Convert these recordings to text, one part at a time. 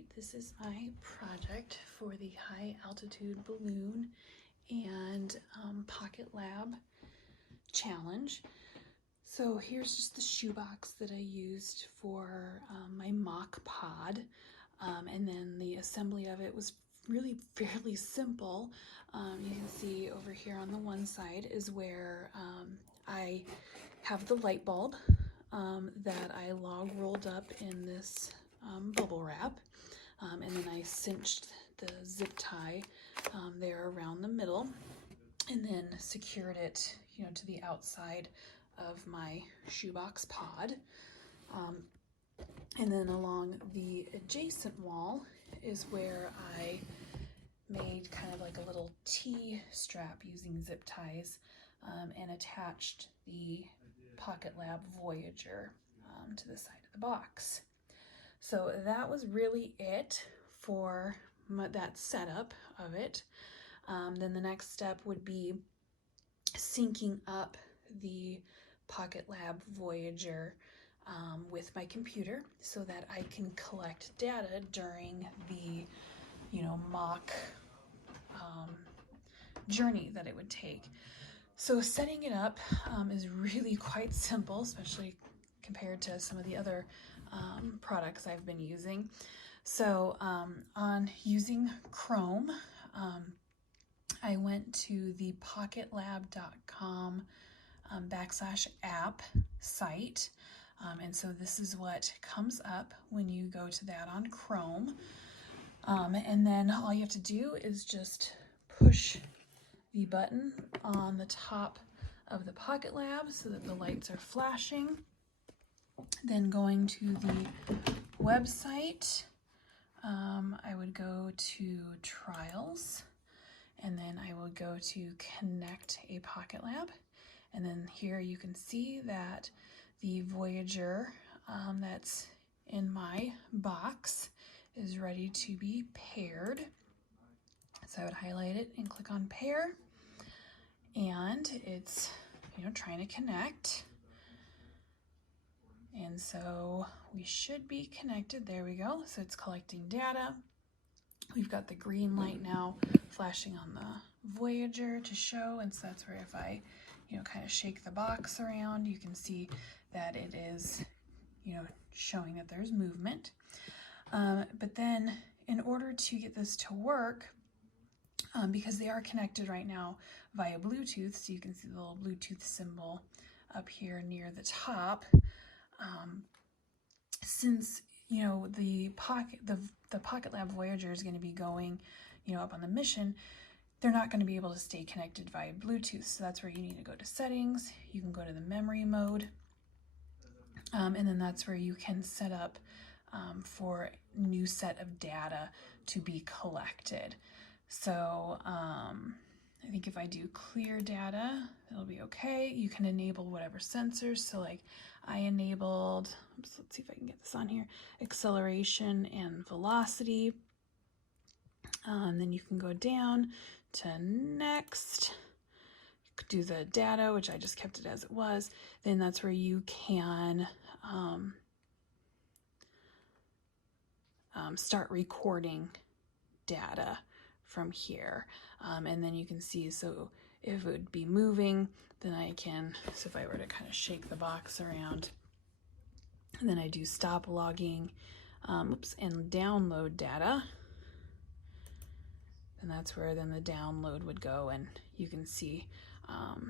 Alright, this is my project for the high altitude balloon and Pocket Lab challenge. So here's just the shoebox that I used for my mock pod, and then the assembly of it was really fairly simple. You can see over here on the one side is where I have the light bulb that I log rolled up in this bubble wrap, and then I cinched the zip tie there around the middle, and then secured it, to the outside of my shoebox pod. And then along the adjacent wall is where I made kind of like a little T-strap using zip ties, and attached the Pocket Lab Voyager to the side of the box. So that was really it for that setup of it. Then the next step would be syncing up the Pocket Lab Voyager with my computer so that I can collect data during the mock journey that it would take. So setting it up is really quite simple, especially compared to some of the other products I've been using. So on using Chrome, I went to the pocketlab.com /app site, and so this is what comes up when you go to that on Chrome. And then all you have to do is just push the button on the top of the Pocket Lab so that the lights are flashing. Then going to the website, I would go to Trials, and then I will go to Connect a Pocket Lab. And then here you can see that the Voyager that's in my box is ready to be paired. So I would highlight it and click on pair, and it's trying to connect. And so we should be connected. There we go. So it's collecting data. We've got the green light now flashing on the Voyager to show, and so that's where if I kind of shake the box around, you can see that it is showing that there's movement. But then in order to get this to work, because they are connected right now via Bluetooth, so you can see the little Bluetooth symbol up here near the top. Since the Pocket Lab Voyager is going to be going up on the mission, they're not going to be able to stay connected via Bluetooth. So that's where you need to go to settings. You can go to the memory mode, and then that's where you can set up for a new set of data to be collected. So I think if I do clear data, it'll be okay. You can enable whatever sensors. So like I enabled, let's see if I can get this on here, acceleration and velocity. Then you can go down to next, do the data, which I just kept it as it was. Then that's where you can start recording data from here. And then you can see, so if it would be moving, then I can, so if I were to kind of shake the box around, and then I do stop logging, and download data, and that's where then the download would go, and you can see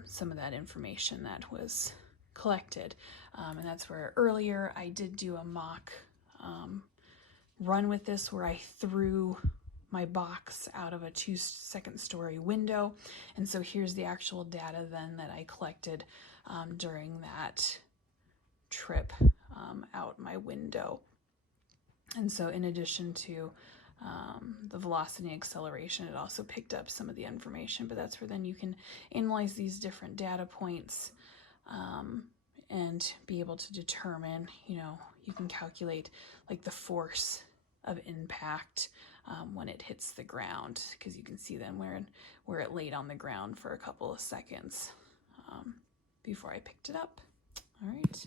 some of that information that was collected. And that's where earlier I did do a mock run with this where I threw my box out of a 2-second-story window. And so here's the actual data then that I collected during that trip out my window. And so in addition to the velocity and acceleration, it also picked up some of the information, but that's where then you can analyze these different data points and be able to determine, you can calculate like the force of impact when it hits the ground, because you can see then where it laid on the ground for a couple of seconds before I picked it up. All right.